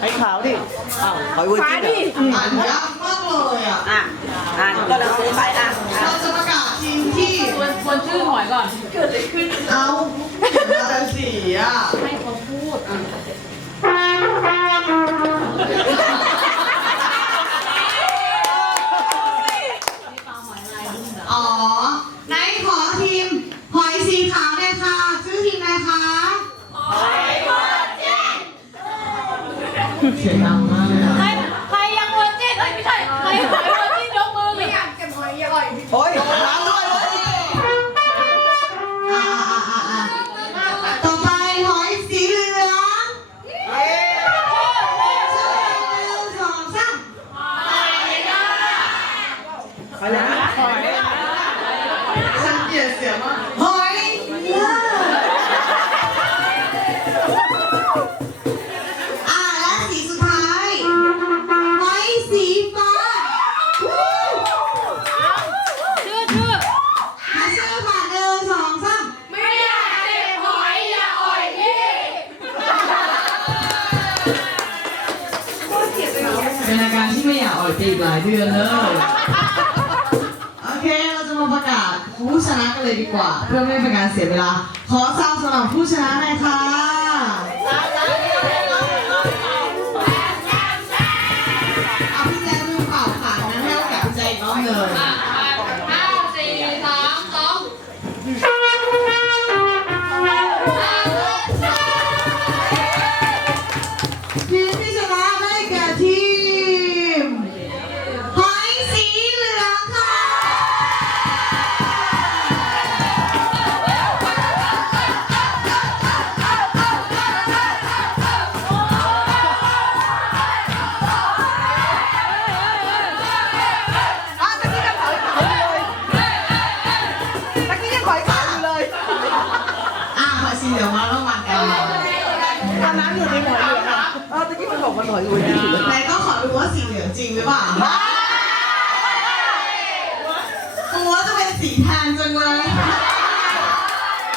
ไอ้ขาวดิอ้าวหอวดิอ่านยากมากเลยอะอะานก็เราซื้อไปอะเราจะประกาศทีมที่ควรชื่อหอยก่อน เกิดอะไรขึ้น เอาแต่นสีอะ เสียงดังมากเลยอะใครใครยังเวอร์จินเอ้ยไม่ใช่ใครหอยเวอร์จินยกมือไม่อยากโอ้ยร้านด้วยเลยอ่าอ่าอ่าอ่าต่อไปหอยสีเหลืองหนึ่งสองสามไปเลยนะฉันเกลียดเสียงมากหอยเหลือ ที่ไม่อยากหลายเดือนเลยโอเค เราจะมาประกาศผู้ชนะกันเลยดีกว่า เพื่อไม่เป็นการเสียเวลา ขอทราบสำหรับผู้ชนะหน่อยค่ะ สีเหลืองมาแล้วมากันตอนนั้นอยู่ในหอยเหลืองอะเออตะกี้มันบอกมันหอยอร์จินอยู่เลยไหนก็ขอดูว่าสีเหลืองจริงหรือเปล่าตัวจะเป็นสีแทนจังเลย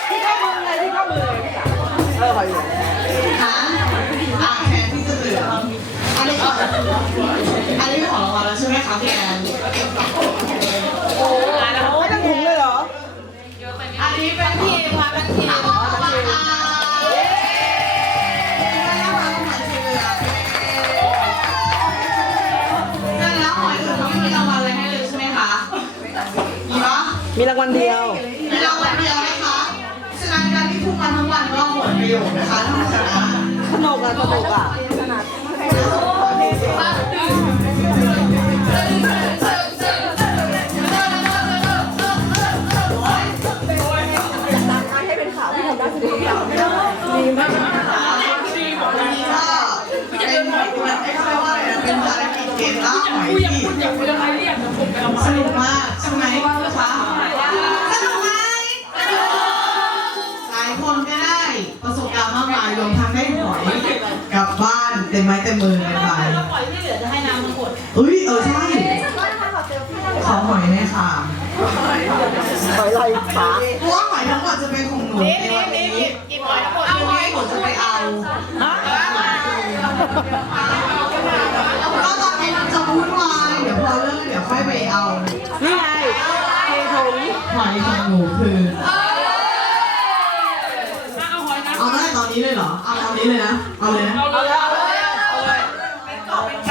ที่ข้อมือไงที่ข้อมือไงพี่สาเออหอยเหลืองฮะอะแทนที่จะเหลืองอันนี้ขออันนี้ของรางวัลแล้วใช่ไหมคะพี่แอน มีรางวัลเดียว มีรางวัลเดียวนะคะฉะนั้นการที่พูดมาทั้งวันก็หมดประโยชน์นะคะถ้าชนะสนุกอะสนุกอะวันนี้ก็เป็ ต็มไม้เต็มมือกันไปปล่อยที่เหลือจะให้น้ำมันกดเฮ้ยเออใช่ขอหอยหน่อยค่ะหอยลอยฟ้าเพราะว่าหอยทั้งหมดจะเป็นของหนูในวันนี้กินหอยทั้งหมดเอาหอยหนูจะไปเอาก็ตอนนี้มันจะวุ่นวายเดี๋ยวพอเลิกเดี๋ยวค่อยไปเอานี่ไงเททงหอยของหนูคือเอาหอยนะเอาได้ตอนนี้เลยเหรอ เอาตอนนี้เลยนะ เอาเลยนะ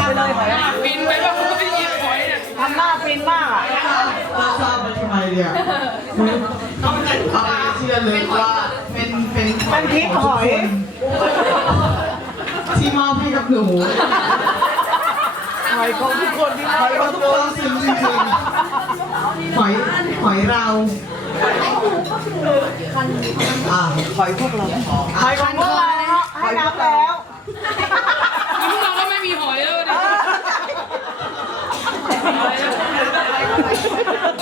ไปเลยหอยบินไปแบบไม่ยิบหอยเนี่ยทำหน้าฟินมากอะเราทราบไปทำไมเนี่ยต้องเป็นควาเชื่อเลยว่าเป็นเป็นเป็นพริกหอยที่มอบให้กับหนูหอยของทุกคนที่หอยของทุกคนซึ้งจริงหอยหอยเราหอยพวกเราหอยของพวกเราให้น้ำแล้วพวกเราก็ไม่มีหอยแล้วดิ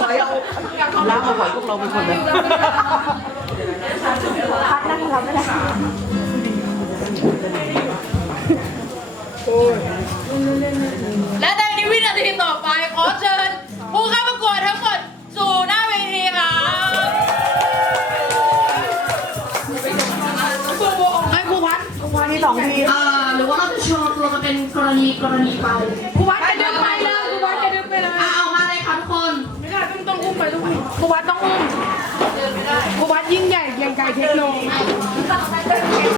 หอยเอา ล้างเอาหอยพวกเราเป็นคนเลยพักนั่งทำไม่ได้และในวินาทีต่อไปขอเชิญผู้เข้าประกวดทั้งหมดสู่หน้าเวทีค่ะให้ครูพัดมีสองทีมอ่าหรือว่าเราจะโชว์ตัวกันเป็นกรณีกรณีไป